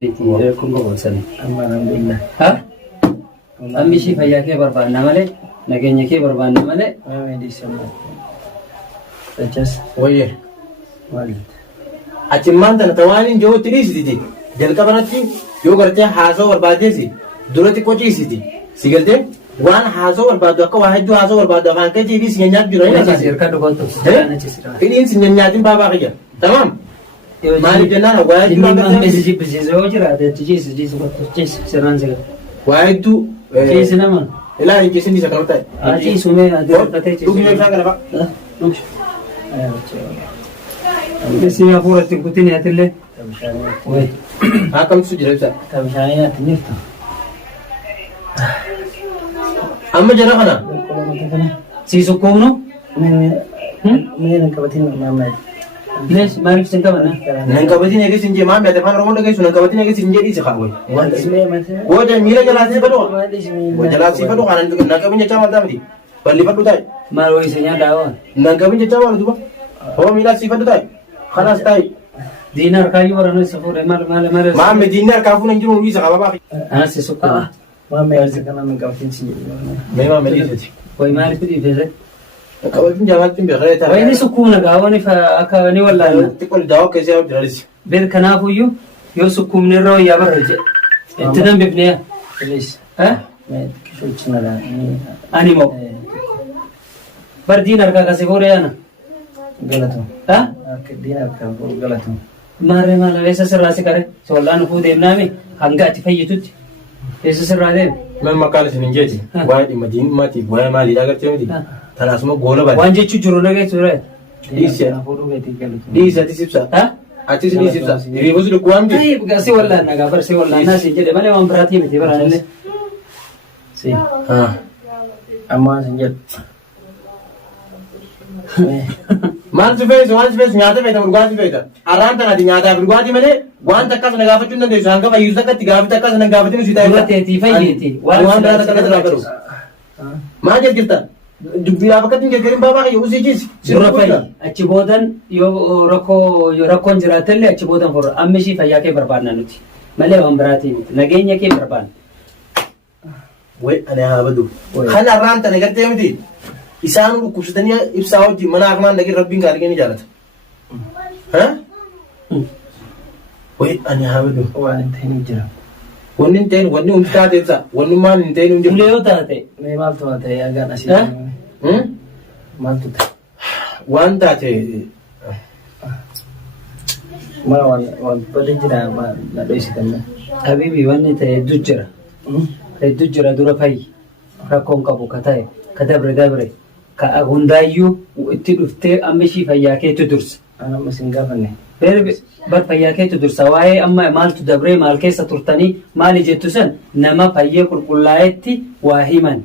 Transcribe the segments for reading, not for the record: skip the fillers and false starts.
kun gogosan. Alhamdulillah. Ha? Ammi shi fayyaa kee barbaanna malee nageenya kee barbaanna malee. Wayye. Achimmaan tana tawaaniin jiruutti dhiisiti. Jalqabanatti yoo gartee haasoo barbaadeesi duratti qociisiti. Si galtee waan haasoo barbaadu akka waa hedduu haasoo barbaadu afaan kee jiibii si nyaatu jira. Hidhiin si nyaatiin baabaa kiyya. Tamaam. Maaliif jennaan waa hedduu waa hedduu Keessa nama. ilaa hin keessin isa kanuu ta'e. Ati sumee adeemfatee Dhugni meeshaa kana fa'a. Keessi hafuuratti kutin yaatillee. Akkamitti jira ibsa. Bishaanii nyaatti jirtu. Amma jara kana. Siisu kuumnu. Lees maaliif sin qabana? Nan qabatiin eegis hin jee maamii ati afaan Oromoo dhageessu nan qabatiin eegis hin jee dhiise kaawwe. Goja miila jalaa siifadhu. Jalaa siifadhu kanan nan qabin jechaa maal taa'amti? Bal'ifadhu taa'e. Maal wayii isa nyaata awwaan? Nan qabin jechaa maal duba? Hoo miilaa siifadhu taa'e. Kanaas taa'e. Diinaar kaayyuu waraana isa fuudhee maal. Maamii diinni harkaa fuudhan jiru dhiise qababaa. Anasi sukkuma. Maamii harka kana nan qabatiin si jedhu. Mee maamii dhiiseti. Wayi maaliif dhiifeese? Qabatiin jaalattiin beekaree taa'e. Wayini sukkuumna gaawwani akka ni wallaanna. Xiqqoo daawwa keessaa yoo jiranis. Bir kanaafuyyuu yoo sukkuumni irra wayyaa barra je. Itti dambifnee. Ani moo. Bar diin harkaa kasee fuudhee yaana. Galatu. Diin harkaa galatu. Maarree maal eessa sirraa si qare? Si wallaan dhufuu deemnaami hanga ati fayyitutti. Eessa sirraa deemu? Même maqaan isin hin jeeti. Waa'ee dhimma diinummaatiif waa'ee maaliidhaa agartee miti. Tanaasuma goola baay'ee. Waan jechuun jiru dhageessu ture. Dhiisatis ibsa. Achis dhiis ibsa. Hiriibus lukkuu waan jiru. Si wallaan nagaa bar si wallaannaa si jedhe malee waan biraatii miti baraanillee. Ammaa sin jedhu. Maaltu feesu waan si feesu nyaata feeta dhugaatii feeta. Arraan tanaati nyaataaf dhugaatii malee waan takkas na gaafachuu hin dandeessu. Hanga fayyisu takkatti gaafii takkas na gaafatin si taa'e. Dubateetii fayyeeti. Waan biraa takkas irraa galu. Maal jirta? Dubbiidhaaf akkatti hin gargaarin baabaa kiyya usii jiisi. Dura fayyi. Achi boodan yoo rakkoon jiraatellee achi boodan furra. Amma ishii fayyaa kee barbaadna nuti. Malee waan biraatii miti. Nageenya kee barbaadna. Way ani haa badu. Kan arraan tana gartee miti. Isaan dhukkubsatanii ibsaa wajjin mana akmaan dhageen rabbiin gaarii ni jaalata. Way ani haa badu. Waan hin ta'in jira. Wanni hin ta'in wanni hundi taate ibsa. Wanni maal hin ta'in hundi. Ulee yoo taate. Maaltu taate agaan asii. Maaltu taate. Waan taate. Mala waan badee jira na dhoysitan. Habibi wanni ta'e hedduu jira. Hedduu jira dura fayyi. Rakkoon qabu ka ta'e ka dabre. Ka hundaayyuu itti dhuftee amma ishii fayyaa keetu dursa. Amma sin gaafanne. Bar fayyaa keetu dursa waa'ee amma maaltu dabree maal keessa turtanii maali jettu san nama fayyee qulqullaa'etti waa himan.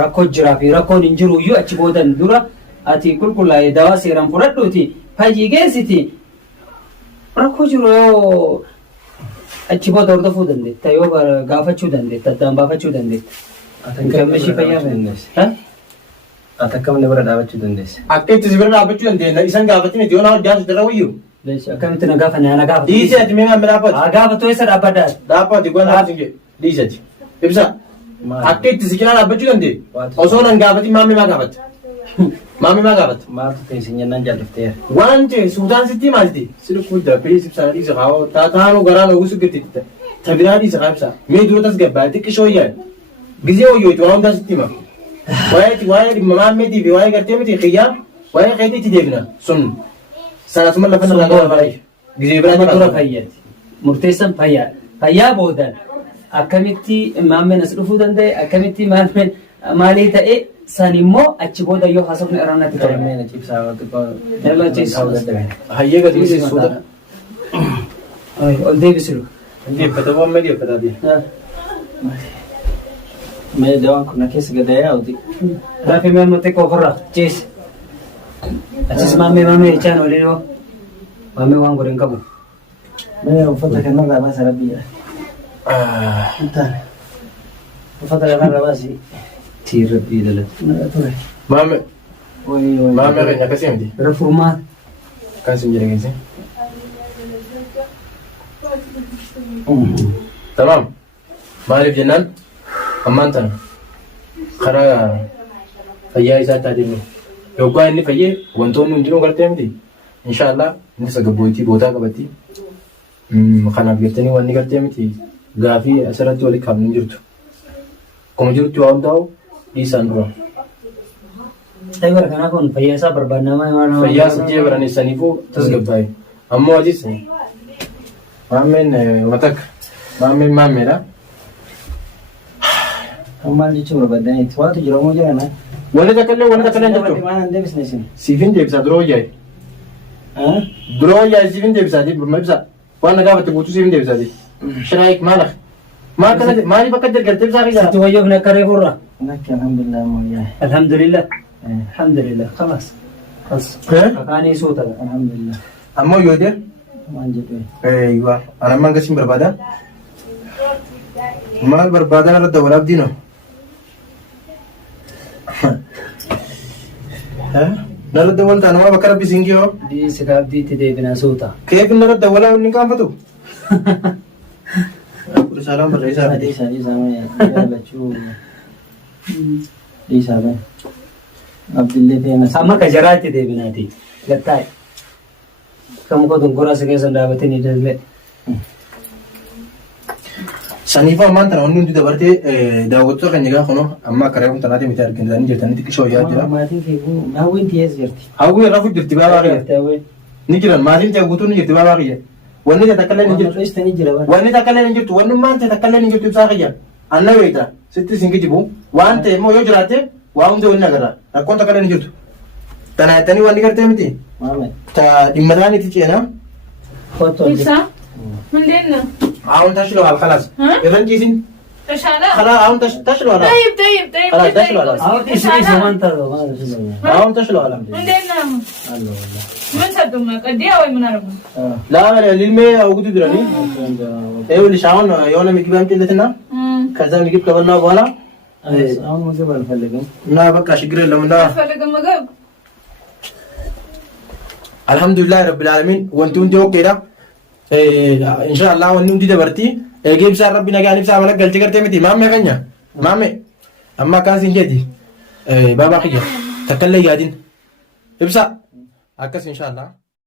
Rakkoo jiraa fi rakkoon hin jiruyyuu achi boodan dura ati qulqullaa'ee dawaa seeraan fudhadhuuti fayyii geessiti. Rakkoo jiru yoo achi booda hordofuu dandeetta yoo gaafachuu dandeetta addaan baafachuu dandeetta. Amma ishii fayyaa dandeessa. Ati akkamitti bira dhaabachuu dandeessa? Akka itti si bira dhaabachuu dandeenya. Isan gaafatin itti yoo nama hojjaan sitti raawwiyyu. Akkamitti na gaafa na gaafatu. Dhiisi ati mee amma dhaabbatu. Gaafatu eessa dhaabbaddaa? Dhaabbatu goona ati jedhe. Dhiisi ati. Ibsa. Akka itti si cinaa dhaabbachuu dandeenya. Osoo nan gaafatin maamii maa gaafatta? Maamii maa gaafatta? Maaltu ta'e isin jennaan jaallatteera. Waan ta'e suutaan sitti maalti? Sirri kun dabbee ibsaa dhiisa kaawoo taataanuu garaan ogusu girtitti. Tabiraa dhiisa kaa ibsaa. Mee durotas gabbaa xiqqishoo yaad. Gizee hoyyootu waan hundaa sitti hima. Waa'ee dhimma maammeetii fi waa'ee gartee miti xiyyaa waa'ee qeetii itti deebina sun sanasuma lafa irraa gara baay'ee gizee biraa dura fayyati murteessan fayyaa boodaan akkamitti maammeen as dhufuu danda'e akkamitti maammeen maalii ta'e san immoo achi booda yoo haasofni irraanatti ta'e. Hayyee gadi miseessuudha. Ol deebisiru. Deeffatamu amma deeffataa Mee dawaan kun keessa gadayaa oti. Raafi mee murtee koofirraa jeesi. Achis maammee jechaan waliin hoo. Maammee waan godhan qabu. Mee uffata kanarraa baasa rabbiidha. Uffata kanarraa baasi. Tii rabbii dalatu. Maammee. Maammee keenya akkasii miti. Bira furmaa. Kan isin jedhan keessi. تمام maaliif jennaan ammaan tana karaa fayyaa isaa taatee yoggaa inni fayyee wantoonni hundinuu gartee miti inshaallah inni sagabboitii bootaa qabatti kanaaf jettanii wanni gartee miti gaafii asirratti walitti qabnu hin jirtu akkuma jirutti waa hundaa'u dhiisaan dura. Tayyibara kanaa kun fayyaa isaa barbaadnamaa fayyaa sijjee baraneessaniifuu tasgabbaa'e ammoo atis maammeen watakka maammeedha. Maal jechuun barbaadaniiti waanti jiramoo jirana. Wanti takka illee hin jirtu. Waan hin deebisne isin. Siifin deebisaa dura wayyaa'e. Dura wayyaa'e siifin deebisaati ibsa waan na gaafate guutuu siifin deebisaati. Shiraayik maalaaf? Maaliif akka deeggartee ibsaa fi sitti wayyoofne akka reefurra. Lakki alhamdulillah mooyyaa. Alhamdulillah. Alhamdulillah. Khalas. Akaanii suuta. Alhamdulillah. ammoo yoo dee Maal jedhu. eeywa anammaan gasiin barbaada. Maal barbaadan irratti walaaf diino? Narratti wal ta'a namaa bakka rabbi siin gihoo. Diisi kaabdiitti deebinaa suuta. Keefin narratti walaa inni qaanfatu. Saalaan barreessaa fi Dhiisaa jaallachuu. Dhiisaa bane. Abdillee deemas. Amma ka jaraatti deebinaati. Gattaa'e. Kan muka dongoraa si keessa dhaabatanii dallee. saniifaa ammaan tana wanni hundi dabartee daawwattoota keenya gaafa kunoo amma akka reefuun tanaatee miti arginu jirtanii xiqqishoo yaa jira. Maatiin kee hawwiin tiyyees jirti. Hawwii irraa fuutu jirti baabaa kiyya. Ni jiran maatiin ta'e guutuu ni jirti baabaa kiyya. Wanni ta'e takka illee ni jirtu. Dhiistanii jira bara. Wanni takka illee ni jirtu. Wanni maan ta'e takka illee ni jirtu ibsaa kiyya. Anna beekta sitti siin kijibu waan ta'e immoo yoo jiraatte waa hundi wanni agarra rakkoon takka illee ni jirtu. Tana jettanii wanni gartee miti. Maame. Ta dhimma taaniiti ceena. Ibsa? Mandena. Aawun tashiloo haal khalaas. Irran ciisin. Tashala. Khalaa aawun tashiloo haal. طيب خلاص تشلو على Awwaati isii wanta aawun tashiloo haal. mandena. Allah Allah. من صدقنا قد يا وين من أربعة. لا لا للمي أو كده دراني ايوه اللي شاون يونا ميجي بام كلتنا كذا ميجي قبلنا بوالا አሁን ምግብ አልፈልግም። نا بقى شكر لهم لا فرق المجاب. الحمد لله رب العالمين وانتم انت اوكي ده ان شاء الله وانتم انت دبرتي جيب سار ربنا قال نفسي عملك قلت كرتي متي مامي غنيا مامي اما كان سنجدي بابا خيا تكلي يادين ابسا اكس ان شاء الله